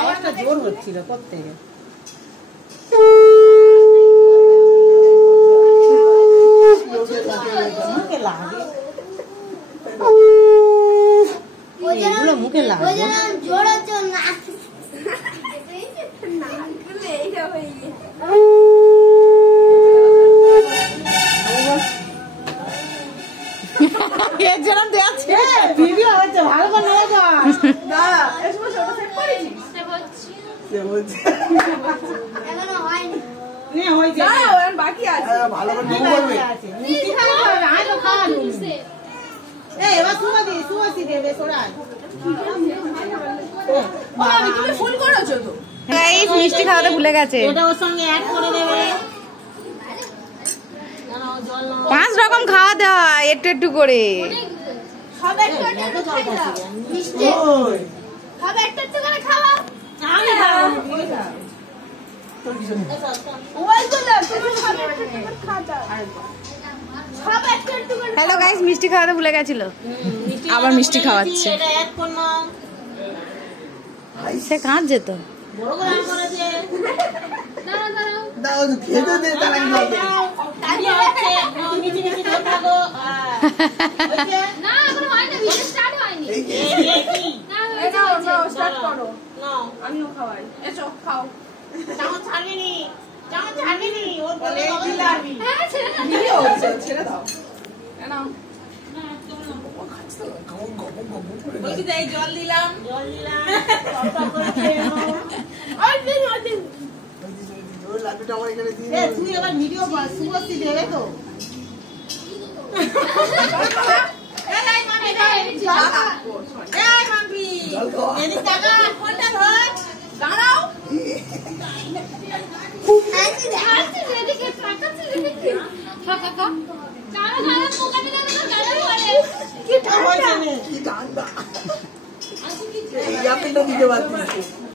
আওয়াজটা জোর হচ্ছিল করতে মুখে লাগে যেরকম দেখছে ভিডিও হচ্ছে ভালো করে বাকি আছে মিষ্টি খাওয়াতে ভুলে গেছে। ওর সঙ্গে অ্যাড করে দেবে 5 রকম খাওয়াতে হয় একটু একটু করে। হ্যালো গাইস, মিষ্টি খাওয়াতে ভুলে গেছিল, আবার মিষ্টি খাওয়াচ্ছে। সে কাঁদছে তো। জল দিলাম তুই এবার ভিডিও শুভশ্রী দেবে তো কি ঠান্ডা